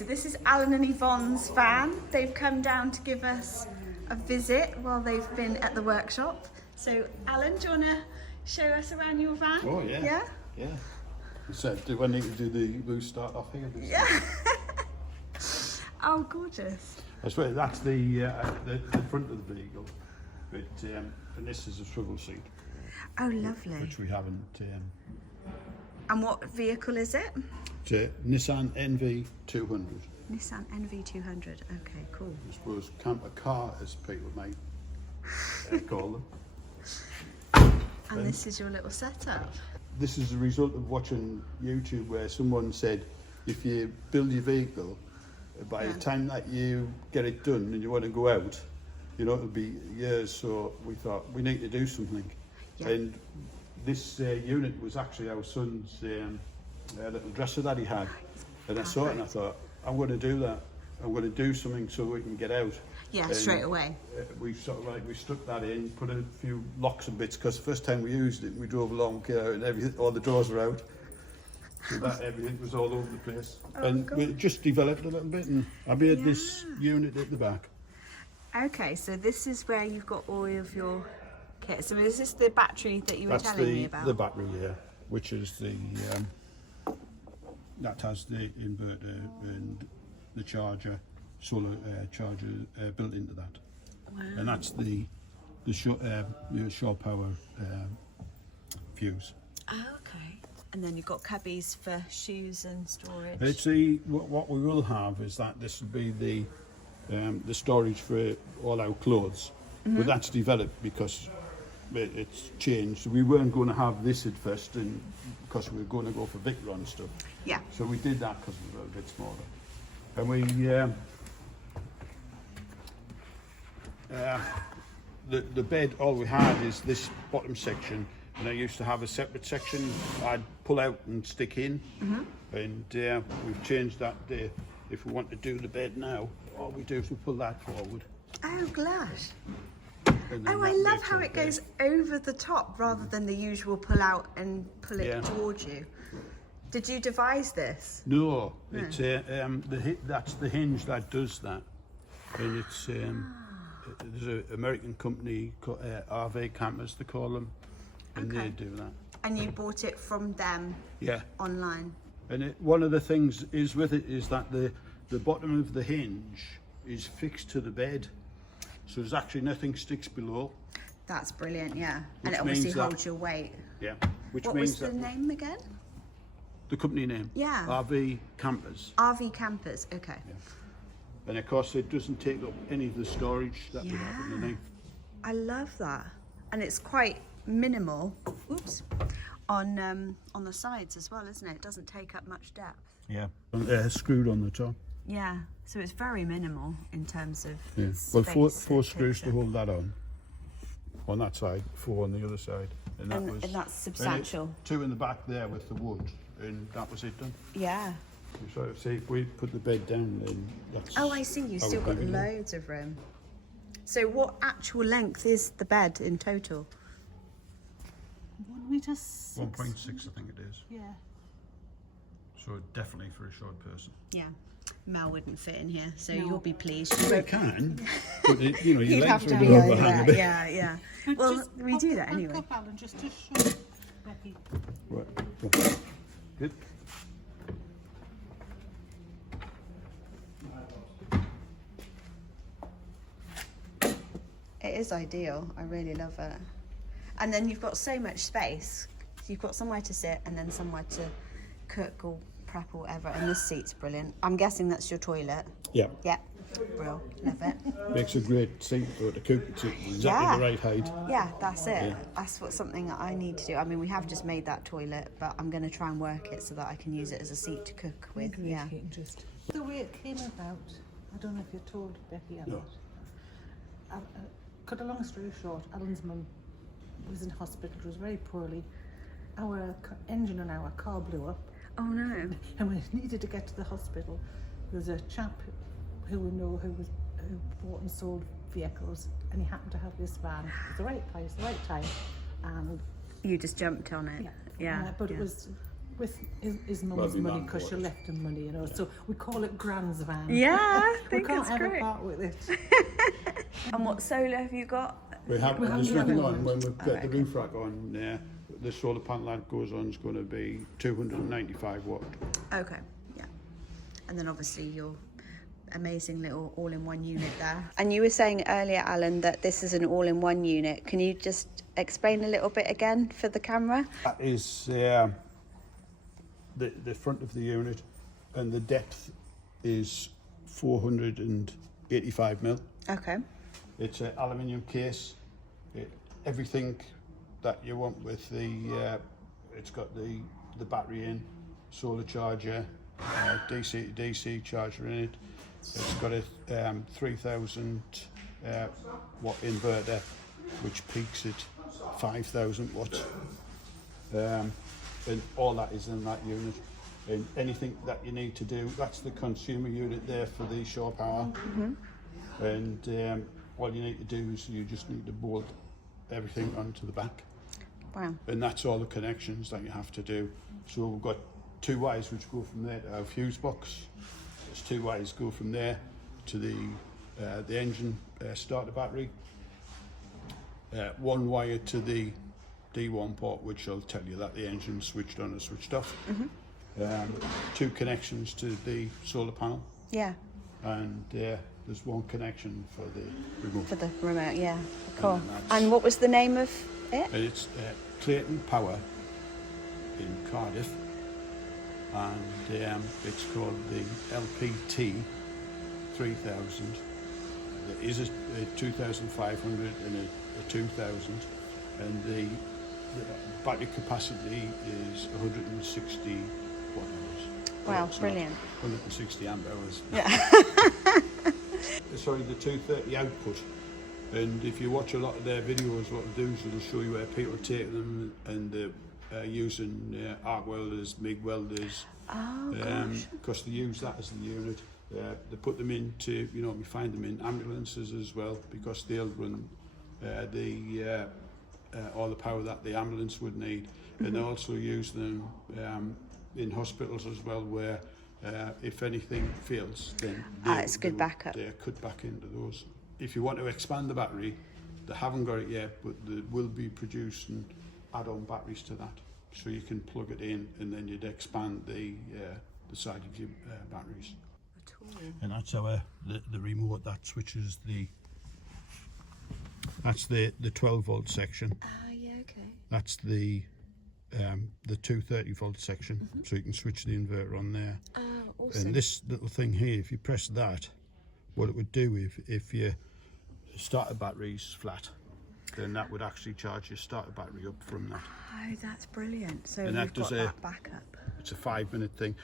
so this is Alan and Yvonne's van. They've come down to give us a visit while they've been at the workshop. So Alan, do you want to show us around your van? Oh yeah. Yeah? Yeah. So do I need to do the loose start off here? Yeah. Oh, gorgeous. I swear that's the front of the vehicle, but and this is a swivel seat. Oh, lovely. Which we haven't. And what vehicle is it? It's a Nissan NV 200. Nissan NV 200. Okay, cool. I suppose camper car, as people might call them. And this is your little setup. This is a result of watching YouTube where someone said if you build your vehicle, by the time that you get it done and you want to go out, you know, it'll be years. So we thought we need to do something. Yeah. And this unit was actually our son's little dresser that he had. And I saw it and I thought, I'm going to do that. I'm going to do something so we can get out. Yeah, and straight away. We sort of like, we stuck that in, put a few locks and bits, because the first time we used it, we drove along and everything, all the doors were out. So that everything was all over the place. Oh, and God. we just developed a little bit, and I made this unit at the back. Okay, so this is where you've got all of your kit. So is this the battery that you were telling me about? That's the battery, yeah, which is the, that has the inverter and the charger, solar charger built into that. Wow. And that's the shore power fuse. Oh, okay. And then you've got cubbies for shoes and storage. It's what we will have is that this will be the storage for all our clothes, but that's developed because it's changed. So we weren't going to have this at first, and because we were going to go for Victron stuff. Yeah. So we did that because we were a bit smaller, and we the bed. All we had is this bottom section. And I used to have a separate section I'd pull out and stick in, and we've changed that. If we want to do the bed now, all we do is we pull that forward. Oh, gosh. Oh, I love how it goes over the top rather than the usual pull out and pull it towards you. Did you devise this? No, it's that's the hinge that does that, and it's there's an American company called RV Campers, they call them. And they do that. And you bought it from them? Yeah. Online? And one of the things is with it is that the bottom of the hinge is fixed to the bed, so there's actually nothing sticks below. That's brilliant, yeah. And Which it obviously means that- holds your weight. Yeah. Which What means was the that name again? the company name. Yeah. RV Campers. RV Campers, okay. Yeah. And of course it doesn't take up any of the storage that we have underneath. I love that. And it's quite minimal, on the sides as well, isn't it? It doesn't take up much depth. Yeah. And screwed on the top. Yeah, so it's very minimal in terms of Well, four space screws to hold that on that side, 4 on the other side. And that's substantial. And 2 in the back there with the wood, and that was it done. Yeah. You sort of see if we put the bed down, then that's... Oh, I see, you've how still got big it is. loads of room. So what actual length is the bed in total? 1 metre 6. 1.6, I think it is. Yeah. So definitely for a short person. Yeah. Mel wouldn't fit in here, so No. you'll be pleased. Well, it can, but you know, your You'd have legs to will be over overhang a that. bit. Yeah, yeah. But Well, just we pop do it that back anyway. up, Alan, just to show Becky. Right. Good. It is ideal. I really love it. And then you've got so much space. You've got somewhere to sit and then somewhere to cook or prep or whatever. And this seat's brilliant. I'm guessing that's your toilet. Yeah. Yeah. Brill. Love it. Makes a great seat for the cook. It's exactly Yeah. the right height. Yeah, that's it. Yeah. That's something that I need to do. I mean, we have just made that toilet, but I'm going to try and work it so that I can use it as a seat to cook with. Yeah. The way it came about, I don't know if you told Becky about it. Cut a long story short, Alan's mum was in hospital, was very poorly. Our engine on our car blew up. Oh no. And we needed to get to the hospital. There was a chap who we know who bought and sold vehicles, and he happened to have this van at the right place, the right time, and You just jumped on it. Yeah. but it was with his mum's Well, my money mum because she bought it. left him money, you know. So we call it Gran's van. Yeah, I We think can't it's ever great. part with it. And what solar have you got? We have We there's haven't nothing got on when we Oh, get the okay. roof rack on. The solar panel that goes on is going to be 295 watt. Okay, yeah. And then obviously your amazing little all-in-one unit there. And you were saying earlier, Alan, that this is an all-in-one unit. Can you just explain a little bit again for the camera? That is the front of the unit, and the depth is 485 mil. Okay. It's an aluminium case. Everything that you want with the, it's got the battery in, solar charger, DC to DC charger in it. It's got a 3000 watt inverter, which peaks at 5000 watts. And all that is in that unit. And anything that you need to do, that's the consumer unit there for the shore power. Mm-hmm. And all you need to do is you just need to bolt everything onto the back. Wow. And that's all the connections that you have to do. So we've got 2 wires which go from there to our fuse box. There's 2 wires go from there to the engine starter battery. 1 wire to the D1 port, which will tell you that the engine's switched on or switched off. Mm-hmm. 2 connections to the solar panel. Yeah. And there's 1 connection for the remote. For the remote, yeah. Cool. And that's- And what was the name of it? And it's Clayton Power in Cardiff, and it's called the LPT 3000. There is a 2500 and a 2000, and the battery capacity is 160 watt hours. Wow, It's not brilliant. 160 amp hours. Yeah. Sorry, the 230 output. And if you watch a lot of their videos, what they do is they'll show you where people take them and they're using arc welders, MIG welders. Oh, gosh. Because they use that as the unit. They put them into, you know, we find them in ambulances as well, because they'll run all the power that the ambulance would need. Mm-hmm. And they also use them in hospitals as well, where if anything fails, then it's good backup. They're cut back into those. If you want to expand the battery, they haven't got it yet, but they will be producing add-on batteries to that. So you can plug it in and then you'd expand the side of your batteries. And that's our the remote that switches that's the 12 volt section. Yeah, okay. That's the 230 volt section. Mm-hmm. So you can switch the inverter on there. Awesome. And this little thing here, if you press that, what it would do if your starter battery's flat, then that would actually charge your starter battery up from that. Oh, that's brilliant. So And we've that got that backup. It's a 5-minute thing.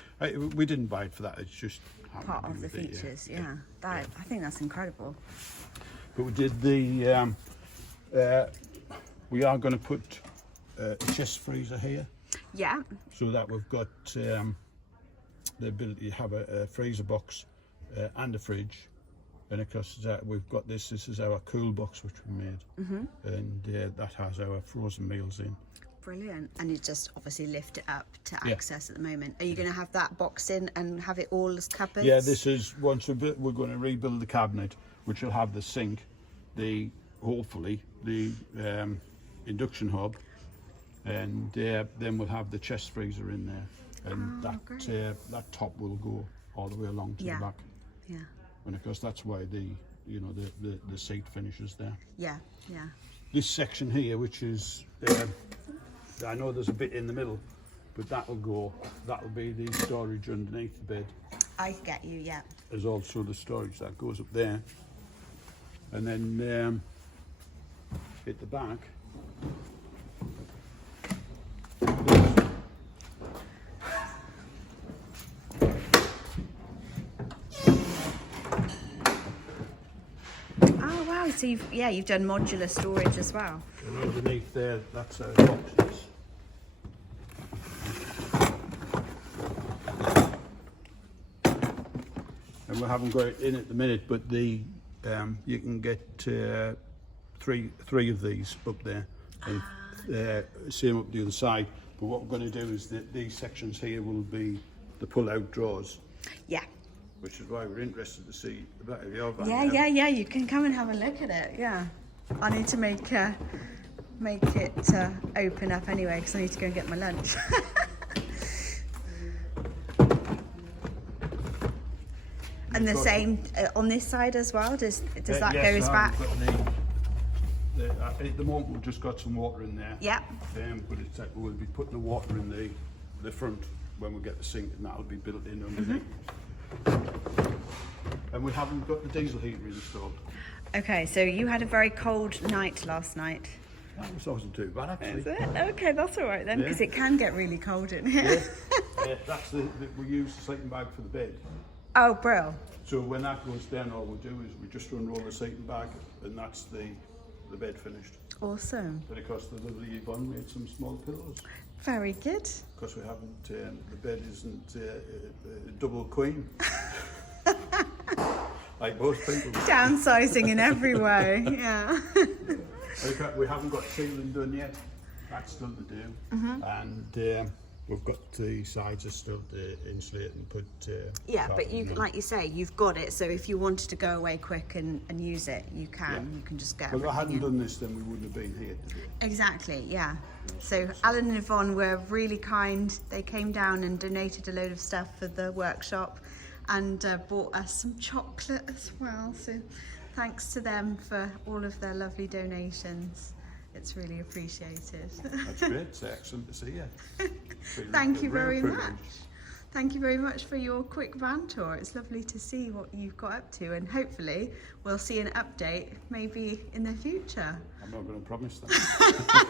We didn't buy it for that. It's just Part of the features, yeah. I think that's incredible. But we did the. We are going to put a chest freezer here, Yeah. so that we've got the ability to have a freezer box and a fridge. And of course, we've got this. This is our cool box which we made, and that has our frozen meals in. Brilliant. And you just obviously lift it up to access at the moment. Are you going to have that box in and have it all as cupboards? Yeah, this is once we're going to rebuild the cabinet, which will have the sink, hopefully the induction hob, and then we'll have the chest freezer in there, and that top will go all the way along to the back. Yeah. And of course that's why the seat finishes there. Yeah, yeah. This section here, which is I know there's a bit in the middle, but that'll be the storage underneath the bed. I get you, yeah. There's also the storage that goes up there, and then at the back Oh wow, so you've done modular storage as well. and underneath there, that's our boxes. And we haven't got it in at the minute, but you can get three of these up there, and same up the other side. But what we're going to do is that these sections here will be the pull-out drawers, Yeah. which is why we're interested to see the back of your van. Yeah, now. yeah, yeah. You can come and have a look at it. Yeah. I need to make it open up anyway because I need to go and get my lunch. And the same on this side as well. Does that yes, goes no, back? we've got at the moment we've just got some water in there. Yeah. But it's we'll be putting the water in the front when we get the sink, and that'll be built in underneath. And we haven't got the diesel heater installed. Okay, so you had a very cold night last night. That wasn't too bad actually. Is it? Okay, that's all right then, because Yeah. it can get really cold in here. Yeah, that's we use the sleeping bag for the bed. Oh, bro. So when that goes down, all we do is we just unroll the sleeping bag, and that's the bed finished. Awesome. But of course, the lovely Yvonne made some small pillows. Very good. Because we haven't, the bed isn't a double queen. Like most people. Downsizing in every way. Yeah. We haven't got ceiling done yet. That's still to do. And we've got the sides are still to insulate and put. Yeah, but carpet you, in. like you say, you've got it. So if you wanted to go away quick and use it, you can. Yeah. You can just get. But if I hadn't everything in. done this, then we wouldn't have been here to do it. Exactly. Yeah. So Alan and Yvonne were really kind. They came down and donated a load of stuff for the workshop, and bought us some chocolate as well. So thanks to them for all of their lovely donations. It's really appreciated. That's great. It's excellent to see you. Thank you Real very privilege. much. Thank you very much for your quick van tour. It's lovely to see what you've got up to, and hopefully we'll see an update maybe in the future. I'm not going to promise that.